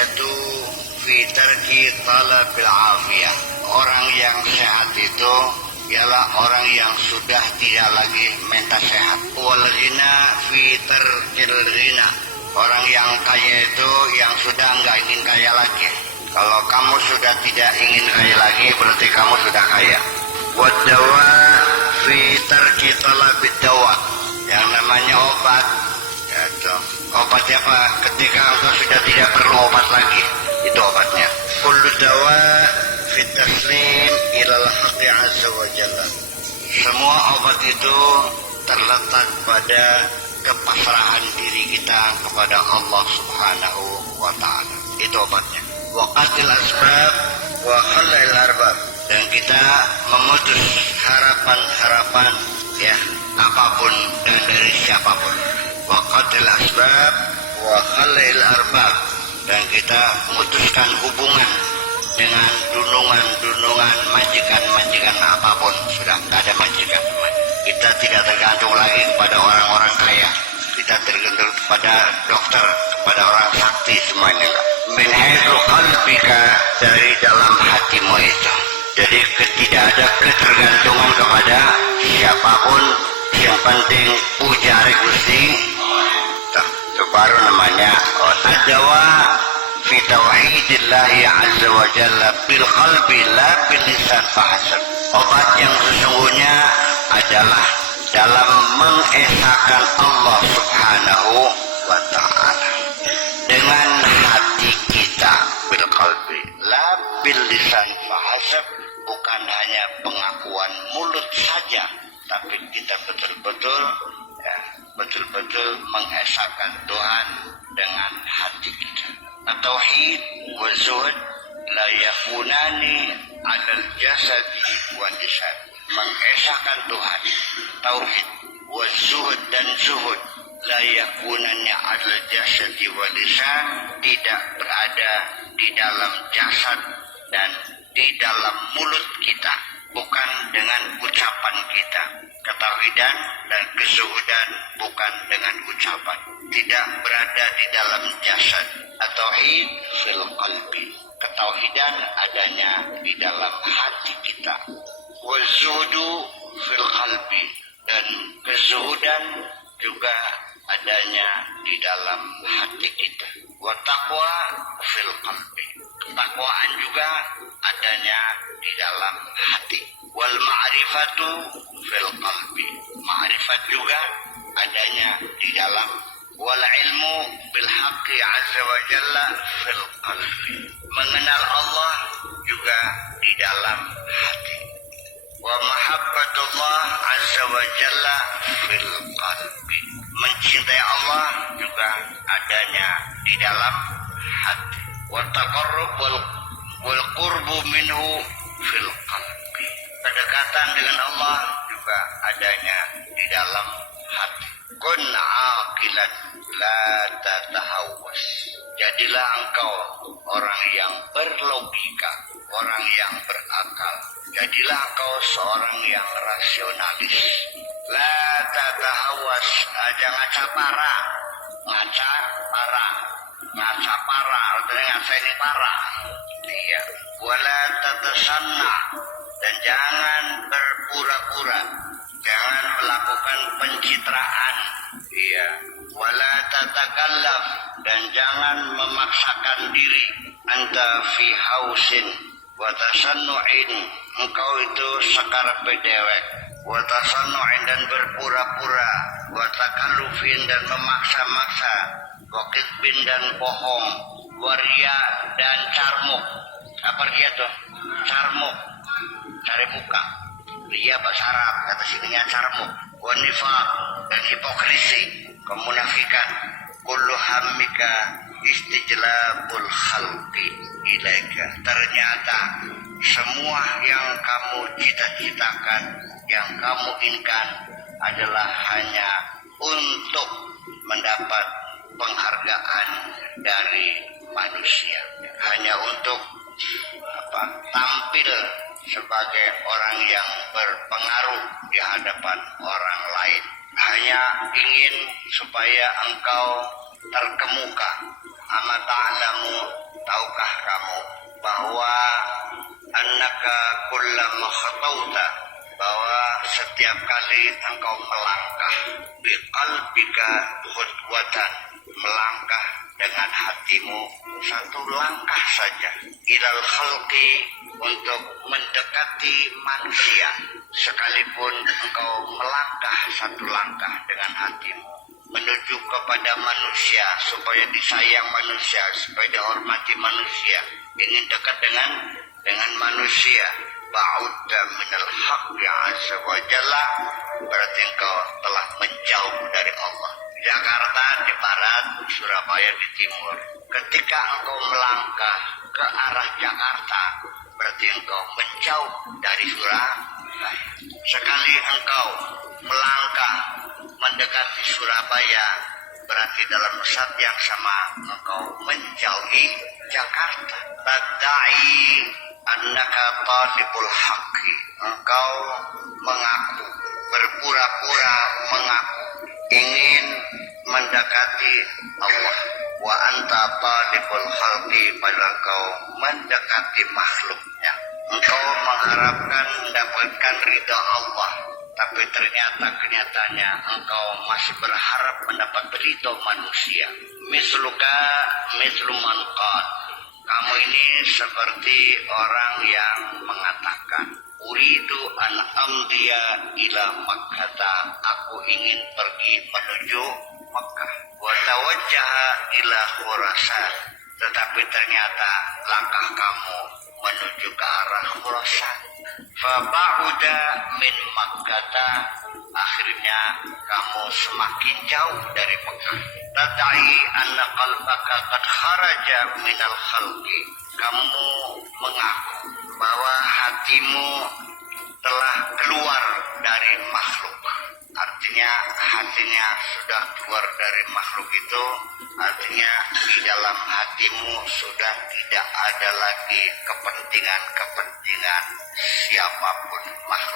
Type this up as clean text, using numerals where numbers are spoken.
al-afiyatu fi tarki talabil afiyah. Orang yang sehat itu ialah orang yang sudah tidak lagi minta sehat. Wal ghina fi tarkil ghina. Orang yang kaya itu yang sudah enggak ingin kaya lagi. Kalau kamu sudah tidak ingin kaya lagi, berarti kamu sudah kaya. Wad dawa fi tarki talabid dawa. Yang namanya obat, yaitu obat apa? Ketika engkau sudah tidak perlu obat lagi, itu obatnya. Kullu dawa fi taslim ilal haqqi azza wa jalla. Semua obat itu terletak pada kepasrahan diri kita kepada Allah Subhanahu wa ta'ala. Itu obatnya. Waqatil asbab wa khalil arbab. Dan kita memutus harapan-harapan ya apapun dan dari siapapun. Waqatil asbab wa khalil arbab. Dan kita memutuskan hubungan dengan dunungan-dunungan majikan-majikan apapun. Sudah tidak ada majikan. Kita tidak tergantung lagi kepada orang-orang kaya. Kita tergantung kepada dokter, kepada orang sakti semuanya. Min haitsu qalbika, dari dalam hatimu itu. Jadi tidak ada ketergantungan kepada siapapun. Yang penting pujari Gusti. Itu baru namanya ad-dawa fi tauhidillahi azza wa jalla bil qalbi la bil lisan fahasab. Obat yang sesungguhnya adalah dalam mengesahkan Allah Subhanahu wa ta'ala dengan hati kita, bil qalbi la bil lisan fahasab. Bukan hanya pengakuan mulut saja, tapi kita betul-betul mengesahkan Tuhan dengan hati kita. At-tauhid wa zuhud la yakunani 'alal jasadi wa lisan. Mengesahkan Tuhan, tauhid wa zuhud dan zuhud la yakunani 'alal jasadi wa lisan, tidak berada di dalam jasad dan di dalam mulut kita, bukan dengan ucapan kita. Ketauhidan dan kezuhudan bukan dengan ucapan, tidak berada di dalam jasad. At-tauhid fil qalbi, ketauhidan adanya di dalam hati kita. Wal zuhudu fil qalbi, dan kezuhudan juga adanya di dalam hati kita. Wa taqwa fil qalbi, ketakwaan juga adanya di dalam hati. Wal ma'rifatu fil qalbi, ma'rifat juga adanya di dalam. Wal ilmu bil haqqi azza wa jalla fil qalbi, mengenal Allah juga di dalam hati. Wa mahabbatullah azza wa jalla fil qalbi, mencintai Allah juga adanya di dalam hati. Wa taqarrub wal qurbu minhu fil qalbi, kedekatan dengan Allah juga adanya di dalam hati. Kun aqilan la tatahawwas, jadilah engkau orang yang berlogika, orang yang berakal. Jadilah engkau seorang yang rasionalis. La tatahawwas, jangan capara. Ngaca para, artinya ngaca ini para. Iya. Wala tatasanna, dan jangan berpura-pura, jangan melakukan pencitraan. Iya. Wala tatakallaf, dan jangan memaksakan diri. Anta fi hausin wa tasannu'in, engkau itu sekarepe dewek. Wa tasannu'in, dan berpura-pura. Wa takallufin, dan memaksa-maksa. Wa kitbin, dan bohong. Waria, dan carmuk. Apa dia tuh? Carmuk, cari muka. Ria bahasa Arab, kata sininya carmuk. Wa nifaq, dan hipokrisi, kemunafikan. Kullu hammika istijlabul khalqi ilaika, ternyata semua yang kamu cita-citakan, yang kamu inginkan adalah hanya untuk mendapat penghargaan dari manusia, hanya untuk tampil sebagai orang yang berpengaruh di hadapan orang lain, hanya ingin supaya engkau terkemuka. Ama ta'lamu tahukah kamu bahwa annaka kullama khatauta, bahwa setiap kali engkau melangkah biqalbika khutwatan, melangkah dengan hatimu satu langkah saja, ilal khalqi, untuk mendekati manusia, sekalipun engkau melangkah satu langkah dengan hatimu menuju kepada manusia supaya disayang manusia, supaya dihormati manusia, ingin dekat dengan manusia, ba'udda minal haqqi azza wa jalla, berarti engkau telah menjauh dari Allah. Jakarta di barat, Surabaya di timur. Ketika engkau melangkah ke arah Jakarta, berarti engkau menjauh dari Surabaya. Sekali engkau melangkah mendekati Surabaya, berarti dalam saat yang sama engkau menjauhi Jakarta. Tadda'i annaka talibul haqqi, engkau mengaku, berpura-pura mengaku ingin mendekati Allah. Wa anta talibul khalqi, padahal engkau mendekati makhluknya. Engkau mengharapkan mendapatkan ridha Allah, tapi ternyata kenyataannya engkau masih berharap mendapat ridha manusia. Misluka mislu man qad, kamu ini seperti orang yang mengatakan, uridu an amdiya ila Makkah, aku ingin pergi menuju Makkah, wa tawajjaha ila Khurasan, tetapi ternyata langkah kamu menuju ke arah Khurasan. Fa ba'uda min Makkah, akhirnya kamu semakin jauh dari Mekah. Tadai anna qalbaka qad kharaja minal khalqi, kamu mengaku bahwa hatimu telah keluar dari makhluk. Artinya hatinya sudah keluar dari makhluk itu, artinya di dalam hatimu sudah tidak ada lagi kepentingan-kepentingan siapapun makhluk.